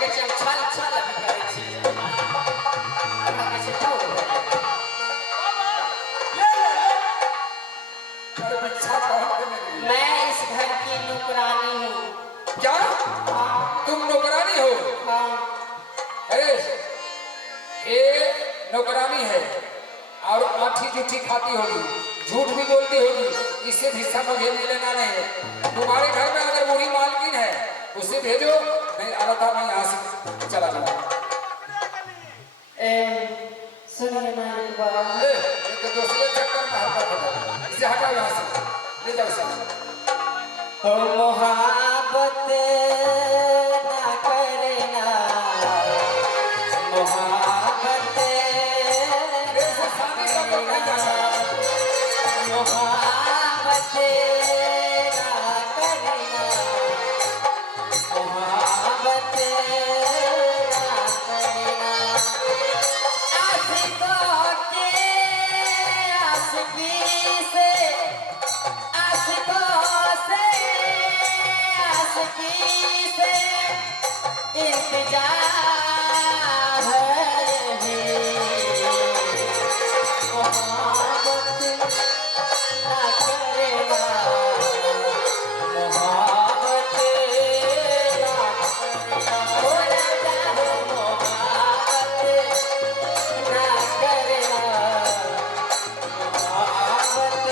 के चल छल छल अभी करे छी हमरा कैसे तो मैं इस घर की नौकरानी हूँ। क्या तुम नौकरानी हो? हाँ। अरे ये नौकरानी है और आठी जूठी खाती होगी, झूठ भी बोलती होगी, इससे हिस्सा मुझे मिलना नहीं है। तुम्हारे घर में अगर बूढ़ी मालकिन है उसे भेजो, नहीं आ रहा था मैं यहाँ से चला जाऊँ। सुनिए ना बाबा, ये तो दूसरे चक्कर में हरकत होता है, इसे हटाओ यहाँ से, ले जाओ इसे। हो मोहब्बत ना करना, मोहब्बत ऐसे शादी का तो नहीं जाता। मोहब्बत ना करना, मोहब्बत ना करना, आशिकों के आशिकी से, आशिकों से आशिकी से इंतजार है। मोहब्बत ना करना, मोहब्बत ना करना, हो राजा हो मोहब्बत ना करना, मोहब्बत।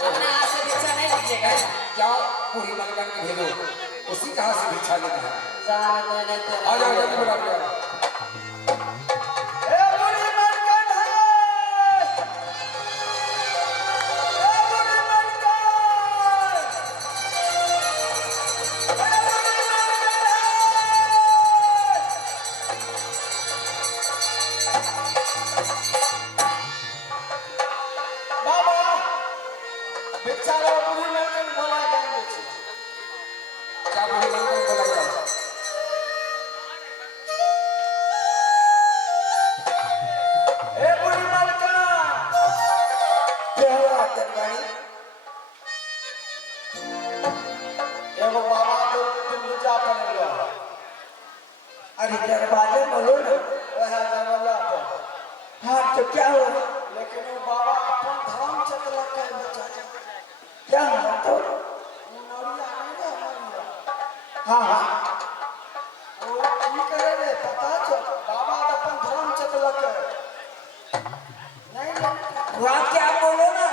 अपना हाथ से भिक्षा नहीं लीजिएगा। जाओ पूरी मलकन के भेजो, उसी के हाथ से भिक्षा लेना है। आ जाओ जल्दी बुला के आओ। क्या बूढ़ी मलकन को लग रहा है? अरे दरवाजे बोलो ना। हाँ तो क्या हुआ? लेकिन वो बाबा अपन धर्म चतला कर बेचारे क्या हुआ तो? नौरिया नहीं रे नौरिया हाँ हाँ वो की करे रे पता चल बाबा अपन धर्म चतला कर नहीं वहाँ क्या बोलो ना।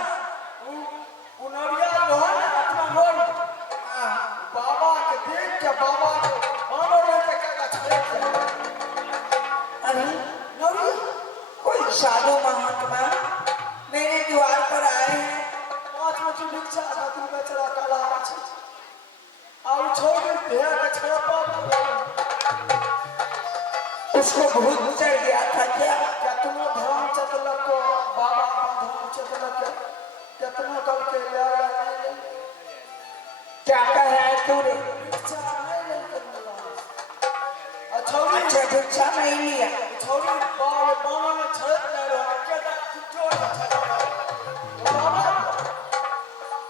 वो नौरिया जो है ना अपना बोल बाबा के देख के बाबा को मानो रे के छड़े अरे नौरिया कोई साधु महात्मा मेरे द्वार पर आए हैं। 5 मिनट भिक्षा खातिर बेचारा काला আছে और छोड़ भेड़ के छड़पा उसको भूत चढ़ गया था क्या? कितना धर्म चतलक को बाबा धर्म चतलक कितना कल के ले क्या कह रहा है तू रे? भिक्षा नहीं लेकर मिला अच्छा अच्छा भिक्षा नहीं लिया। छोड़ी बाल बाबा ने छड़क ले रहा क्या जोड़ बाबा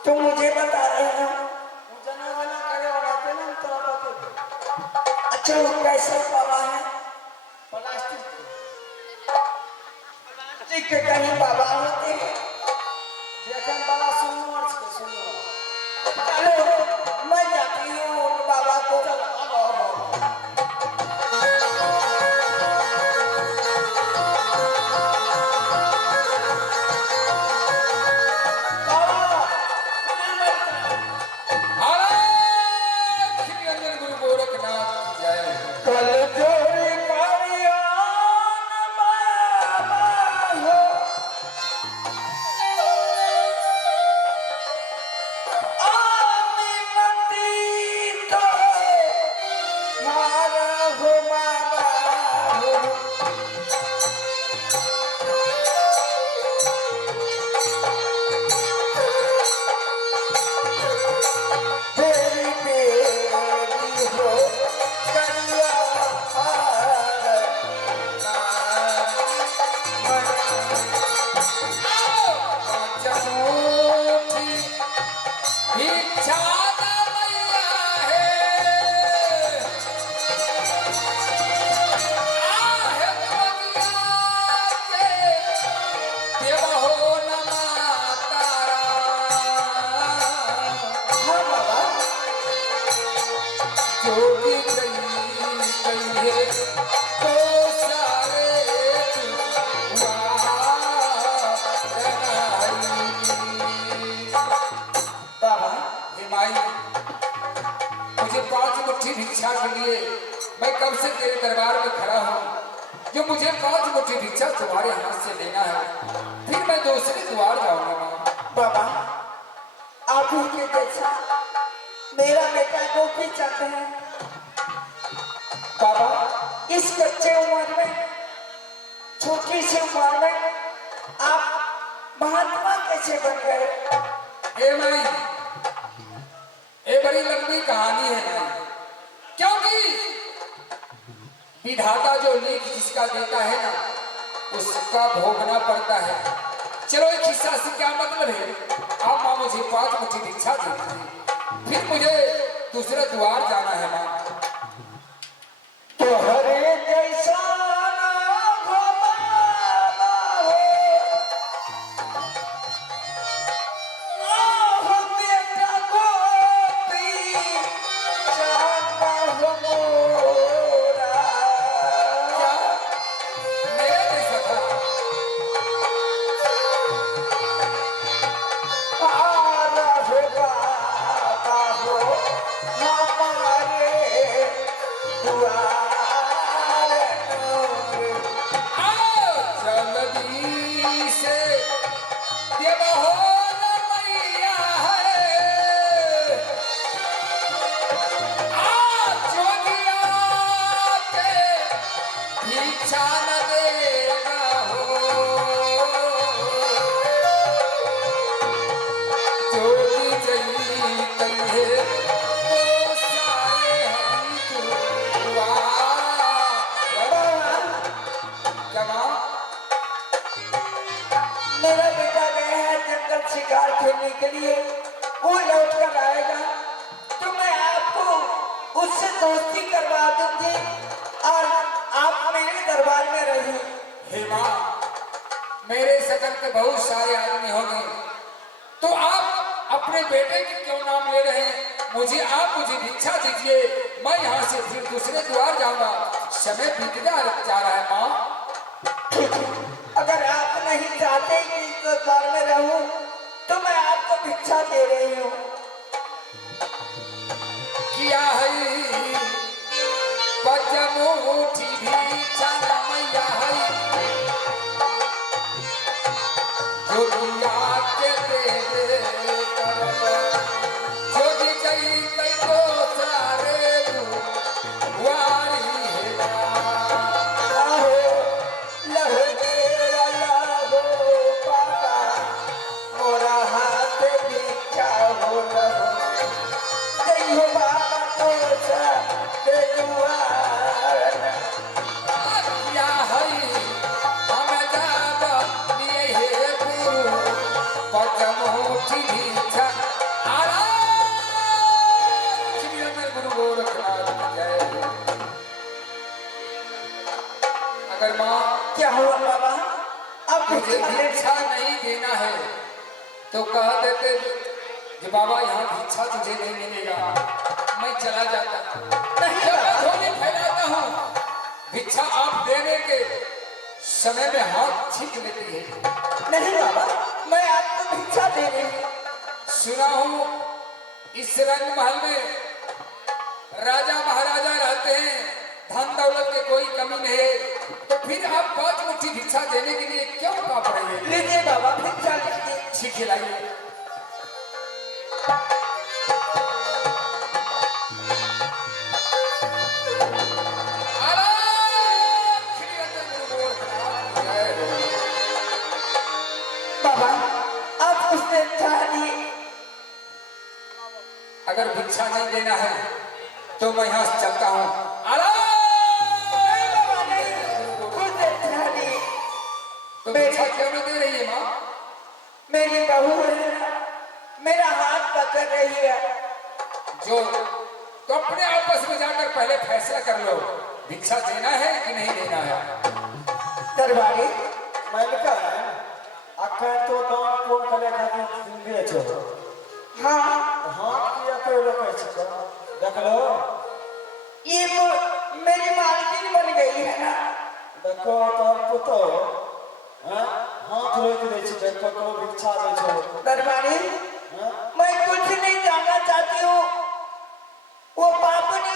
तुम मुझे बता रहे हो? जना जना करे और आते ना तरह बते अच्छा वो कैसे बाबा है? प्लास्टिक के कहीं बाबा होते हैं? देखन बड़ा सुनो चलो मैं जाती हूँ बाबा को। चल आओ कल जोड़ी कारियान बाबा हो, आमी मंदिर तो मारा हो बाबा हो। तेरी बेटी हो करिया भिक्षा मुट्ठी भिक्षा के लिए मैं कब से तेरे दरबार में खड़ा हूँ। जो मुझे 5 मुट्ठी भिक्षा तुम्हारे हाथ से लेना है, फिर मैं दूसरे द्वार जाऊंगा माँ। बाबा आप ही के जैसा मेरा बेटा गोपी चंद है। बाबा इस बच्चे उम्र में, छोटी सी उम्र में आप महात्मा कैसे बन गए? ए माई, ये बड़ी लंबी कहानी है माई, क्योंकि विधाता जो लेख जिसका देता है ना, उसका भोगना पड़ता है। चलो एक हिस्सा से क्या मतलब है, आप माँ मुझे 5 मुट्ठी भिक्षा देती है, फिर मुझे दूसरे द्वार जाना है माँ। तो हरे जैसा मेरा बेटा गया है जंगल शिकार खेलने के लिए, वो लौट कर आएगा तो मैं आपको उससे दोस्ती करवा दूंगी और आप मेरे दरबार में रहिए। हे माँ, मेरे शकल के बहुत सारे आदमी होंगे, तो आप अपने बेटे के क्यों नाम ले रहे हैं? मुझे भिक्षा दीजिए, मैं यहाँ से फिर दूसरे द्वार जाऊंगा। समय बीतता जा रहा है माँ। अगर आप नहीं चाहते कि इस दरबार में रहूं, तो मैं आपको भिक्षा दे रही हूँ। किया है पचमुठी भिक्षा न मैया है, जो दिया के दे दे जोगी कई कई को सारे दुआरी है अगर माँ क्या हुआ बाबा? अब मुझे भिक्षा नहीं देना है तो कह देते कि बाबा यहाँ भिक्षा तुझे नहीं मिलेगा, मैं चला जाता। नहीं जब मैं बाबा। झोली फैलाता हूँ, भिक्षा आप देने के समय में हाथ छीन लेती है। नहीं बाबा, मैं आपको भिक्षा दे रही हूँ। सुना हूँ इस रंग महल में राजा महाराजा रहते हैं, धन दौलत के कोई कमी नहीं है, तो फिर आप 5 मुट्ठी भिक्षा देने के लिए क्यों कांप रहे हैं? लीजिए बाबा, भिक्षा लीजिए। ठीक खिलाइए। बाबा आप उसने चाहिए। अगर भिक्षा नहीं देना है तो मैं यहाँ से चलता हूँ। तो भिक्षा क्यों नहीं दे रही है माँ? मेरी बहू है, मेरा हाथ पकड़ रही है। जो तो अपने आपस में जाकर पहले फैसला कर लो, भिक्षा देना है कि नहीं देना है। दरबारी मलिका अक्का तो दान कौन करे खातिर जिंदगी छो। हाँ हाथ किया तो रखे छ देख लो, ये मेरी मालकिन बन गई है ना। देखो तो पुतो हाथ रोक दे छ, देखो तो भिक्षा दे छ। दरबारी मैं कुछ नहीं जानना चाहती हूँ। वो पापनी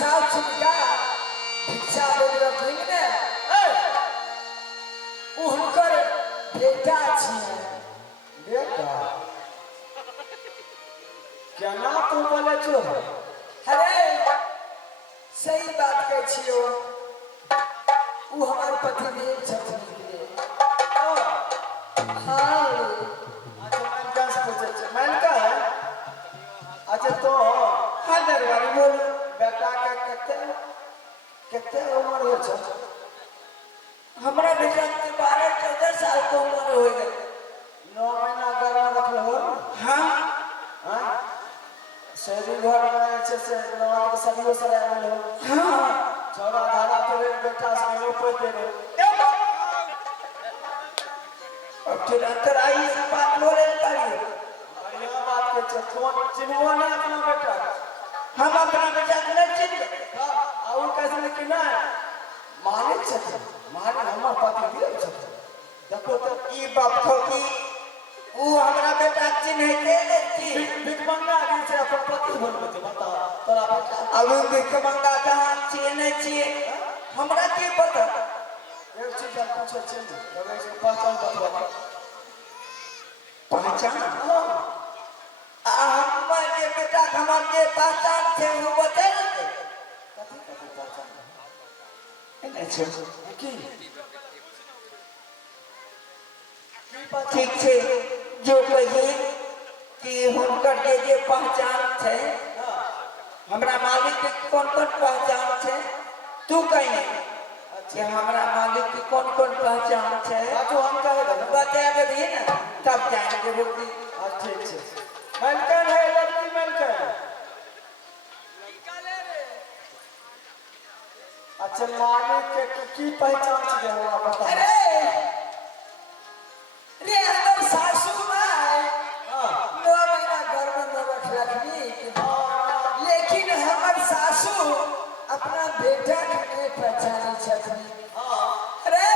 साल छिका भिक्षा देकर ने उनकर बेटा छिए बेटा क्या ना तू बोले छो अरे सही बात कह छियो वो हमारे पति देव छथिन हाँ अच्छा मैं क्या पूछे छे मैं का अच्छा तो हाँ दरबारी बोल बेटा का कितने उम्र हो छ हमारा बेटा के 12-14 साल की उम्र हो गई 9 महीना घर में रखल हो हाँ हां शहरी घर में छे से नवा के सदियों से रहल हो हाँ छोरा धारा पे बेटा से ऊपर दे रो अब फिर अंतर आई से बात बोले पारी बढ़िया बात के छे कौन चिन्हवा ना अपना बेटा हम अपना बेटा के नहीं चिन्ह और कैसे कि ना मालिक छे मालिक हमर पति दिए छे देखो तो ई बात को की वो हमारा बेटा चिन्ह के लेती भिकमंगा आगे से अपन पति बोल बता बता तोरा बेटा अब भिकमंगा कहाँ चिन्ह नहीं चिए हमरा के पता एक चीज आप पूछे छे तबे से पहचान बतवा पहचान हमारे के बेटा हमारे के पहचान थे वो बता देते कथी कथी पहचान नहीं छे की ठीक छे जो कहिए कि हुनकर जे पहचान थे हमरा मालिक के कौन-कौन पहचान थे तू कहीं कि हमरा मालिक की कौन-कौन पहचान थे तो हम कहे बता दे ना तब जाएंगे बुद्धि ठीक छे मनकन है लड़की मनकन अच्छा मालिक के की पहचान छे हमरा बता अरे रे हमर सासू माय हां 9 महीना घर में न रखलखनी लेकिन हमर सासू अपना बेटा के नहीं पहचानी छथनी अरे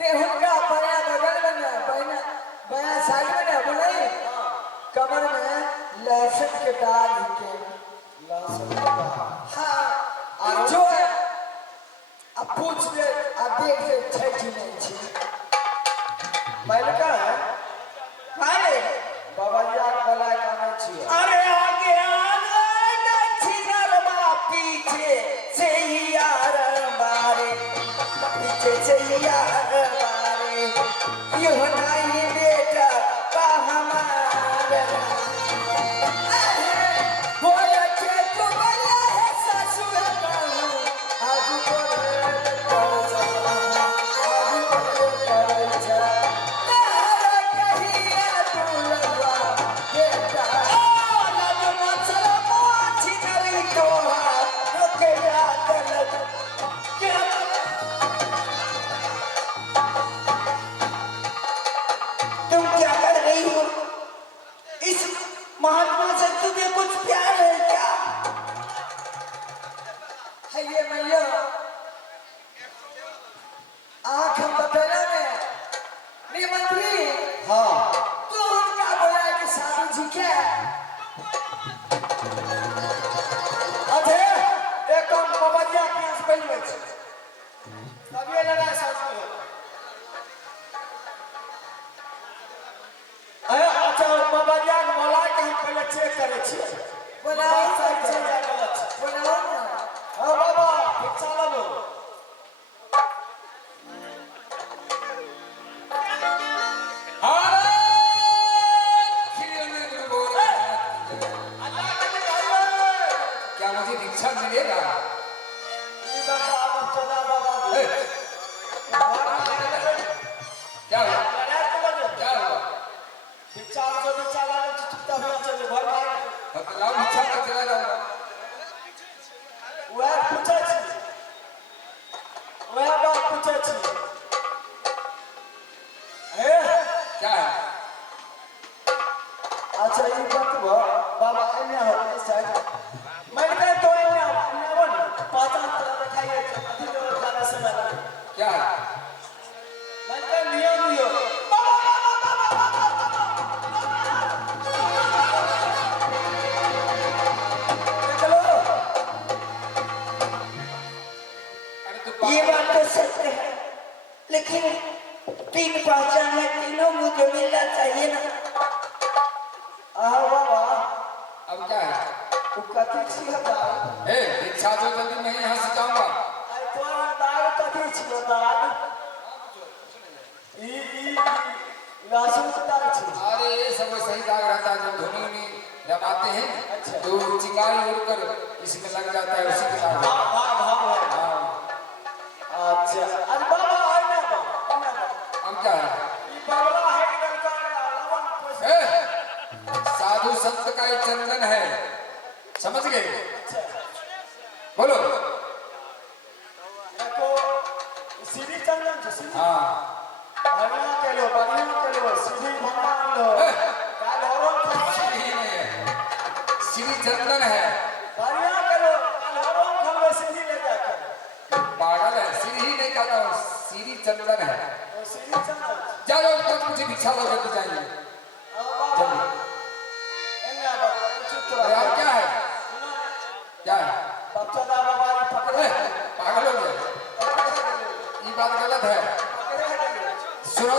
रे हुनका बया बगल में ना बया साइड में ना बोले कमर में लहसुन के दाग के लहसुन का हाँ जो है अब पूछ ले अब देख ले छठी नहीं छी मनका अरे बाबा जी आग बोलाए काने छिए अरे आगे आगे छिनर बा पीछे से यार मारे पीछे से यार मारे यो नहीं बेटा का हमारे बोल के तू बोला है सासू का आज पर तुम क्या कर रही हो इस महात्मा से तुझे कुछ प्यार है क्या है ये मैया आँख हम बतेला में रे मंत्री हां तो उनका बोला कि साधु जी क्या अधे एक कम बाबा जी के आस पहले में छे तब ये लगा साथ में अरे अच्छा बाबा जी आग बोला के हम पहले चेक करे छिए बनाओ बात सही है या गलत है बनाओ ना हां बाबा ठीक चलो अरे खिलने को बोल अल्लाह का निकाले क्या मुझे दीक्षा मिलेगा ये बाबा अब चला बाबा ए, क्या हुआ क्या हुआ विचार जो विचारा चुपचाप ना चले घर में लाओ दीक्षा कर चला जाऊंगा वह पूछे छी वह बात पूछे छी ए क्या है अच्छा ये बात बाबा अन्य हो इस साइड मैं कहता तो अन्य वो ना पहचान तरह दिखाइए अभी तो खाना समय लगे क्या है मैं कहता नियम लियो चलो बिछा दो जल्दी, मैं यहाँ से जाऊंगा। आई तोरा दाग कथी छियो दाग? ई लहसुन के दाग छियो। अरे ये सब सही दाग रहता है, जो धोने में जमाते हैं अच्छा। तो चिंगारी उड़कर इसमें लग जाता है, उसी के दाग। हाँ। अच्छा अरे बाबा आई ना बाबा हम क्या है? ई बाबा है कि लड़का लवन पैसा ए, साधु संत का ये चंदन है, समझ गए? बोलो। देखो सीधी चंदन छ सीधी हाँ बढ़िया के लो सीधी भगवान लो काल हरन खा श्री चंदन है, बढ़िया के लो काल हरन खा सीधी ले जाकर पागल है, श्री ही नहीं कहता हूँ, श्री चंदन है। तो सीधी चंदन जाओ तब मुझे बिछा दो जल्दी जाइए। बाबा एंगा बाबा चुप अरे रहो आप क्या है? सुनो क्या है? बच्चा दा बाबा ए, पकड़े पागल हो गए, ये बात गलत है। सुनो,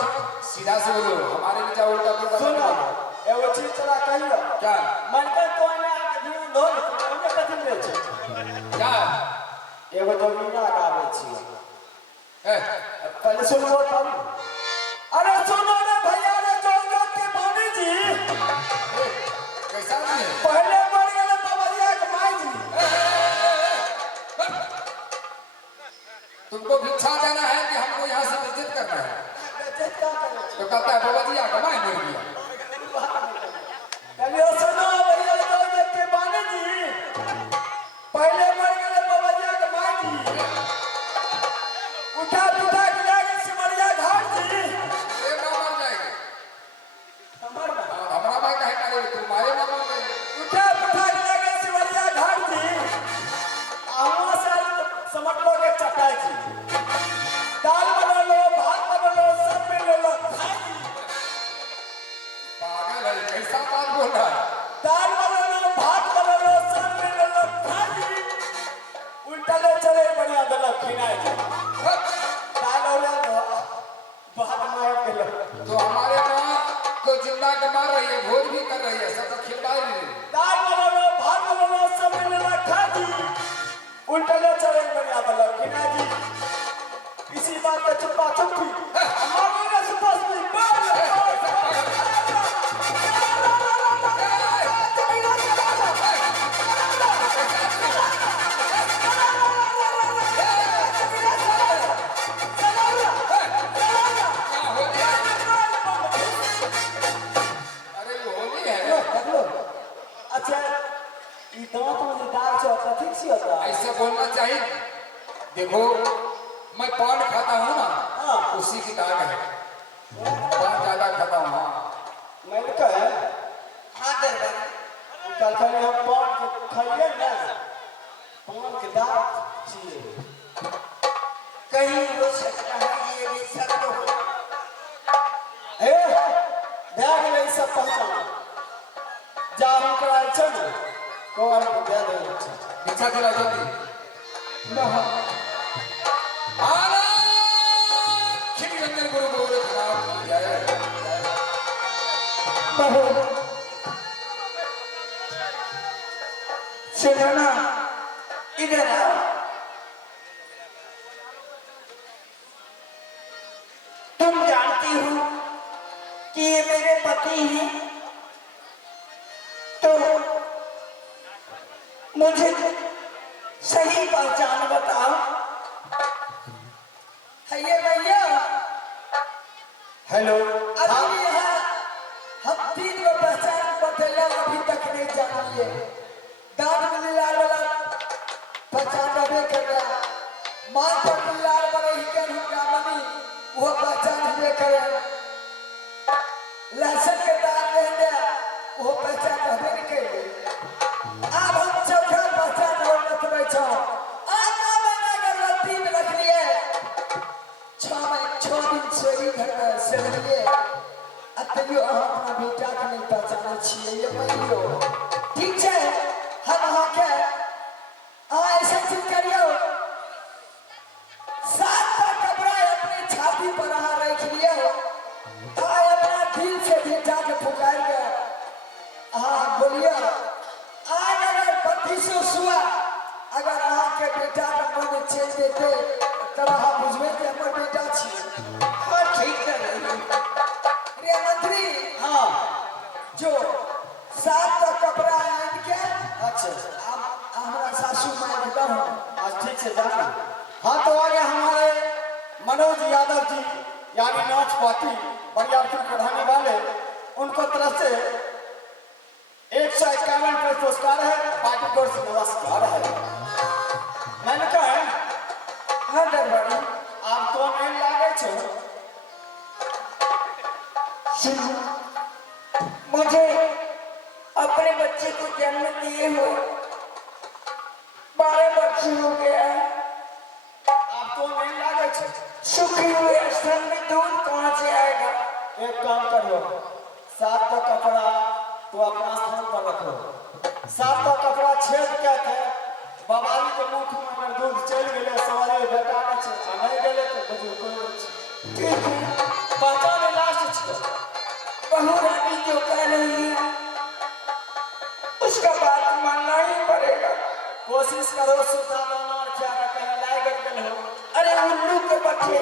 सीधा से बोलो, हमारे लिए क्या उल्टा पुल्टा मत सुनो बोलो। एगो चीज तोरा कहियो क्या मन के तो ने आके जीवन धोल हमने कथि ले छै क्या? एगो तो मीना गावे छी ए, पहले सुनो तब अरे सुनो रे भैया रे जोग के बानी जी ए, कैसा नहीं है? पहले मर गेले बबरिया के माई जी तुमको भिक्षा देना है कि हमको यहाँ से विजिट करना है? चेष्टा करे तो कहता है बाबा जी कमाए मर गया। कहलियो सुनो भैया जोग के बानी जी पहले मर गेले बबरिया के माई जी उठा उठा के लागे सिमरिया घाट जी ये ना मर जाएगा। हमर ना हमारा भाई कहे करे तुम्हारे ना मर जाएगा। उठा उठा के लागे सिमरिया घाट जी आवा से समझ लो के चटाई जी दाल बना लो भात बना लो सब मिल लो खाई पागल है, कैसा बात बोल रहा है? दाल बना लो भात बना लो सब मिल लो खाई उल्टा ले चले बढ़िया दलक खिनाई जी दाल और भात मार के लो तो हमारे माँ तो जिंदा के मार रही है, भोज भी कर रही है, सब खिलवा रही है। दाल बना लो भात बना लो सब मिल लो खाई उल्टा ले चले बढ़िया दलक खिनाई जी इसी बात पे चुप्पा चुप्पी हमारे का सुप्पा सुप्पी अरे वो होली है, अच्छा ये दांत में दाग छो कथी छी होता ऐसा बोलना चाहिए। देखो मैं पान खाता हूँ ना, हां उसी की दाग है, पान ज्यादा खाता हूँ। हाँ मैंने कहा हां दे कल कल हम पान खाइए ना पान के दाग छी कहीं हो सकता है ये भी सत्य हो। ए दाग में सब पहचान जा हम कराल चल को और दे दे बिछा दिला जल्दी। खिलगंजन गुरु गोरखनाथ जय। सुनो ना इधर आओ। तुम जानती हो कि ये मेरे पति हैं, तो मुझे सही पहचान बताओ। है भैया हेलो अभी यहाँ हम 3 गो पहचान पत्र अभी तक नहीं जानिए। दांत में लाल वाला पहचान अबे कर रहा, माथ पर लाल वाला ही कर मनी वो पहचान हुए करे, लहसुन के दाग रहने वो पहचान हबे नहीं करे। अब हम चौथा पहचान और मत बैठो। आना बना कर रत्ती में रख लिए 6 दिन चोरी घर से लिए अतलियो अपना बेटा के नहीं पहचान छिए ये पहियो ठीक है। हम अहाँ के ऐसा चीज करियो 7 कपड़ा अपने छाती पर अहाँ रख लियो अपना दिल से बेटा के पुकार गया बोलिए आज अगर 3200 सुआ अगर जो सात का कपड़ा है क्या अच्छा अब हमारा सासू माँ एकदम आज ठीक से जाना। हाँ तो आगे हमारे मनोज यादव जी यानी नाच पार्टी बरियारपुर पढ़ाने वाले उनको तरफ से 151 पुरस्कार है, पार्टी की ओर से नमस्कार है। मैंने कहा हाँ दरबारी आप तो नहीं लागे छो। मुझे अपने बच्चे को जन्म दिए हो 12 वर्ष हो गया। आप तो नहीं लागे छो। सूखे हुए स्थल में दूध कहाँ से आएगा? एक काम करो, सात का कपड़ा तो अपना स्थान पर रखो। सात का कपड़ा छेद क्या थे बवाली के मुख में अगर दूध चल गए सवारी बेटा नहीं गए तो बुजुर्ग ठीक है पहचान लास्ट छो। बहू रानी जो कह रही है उसका बात मानना ही पड़ेगा। कोशिश करो सुल्तान और क्या कहने लायक हो। अरे उल्लू के बच्चे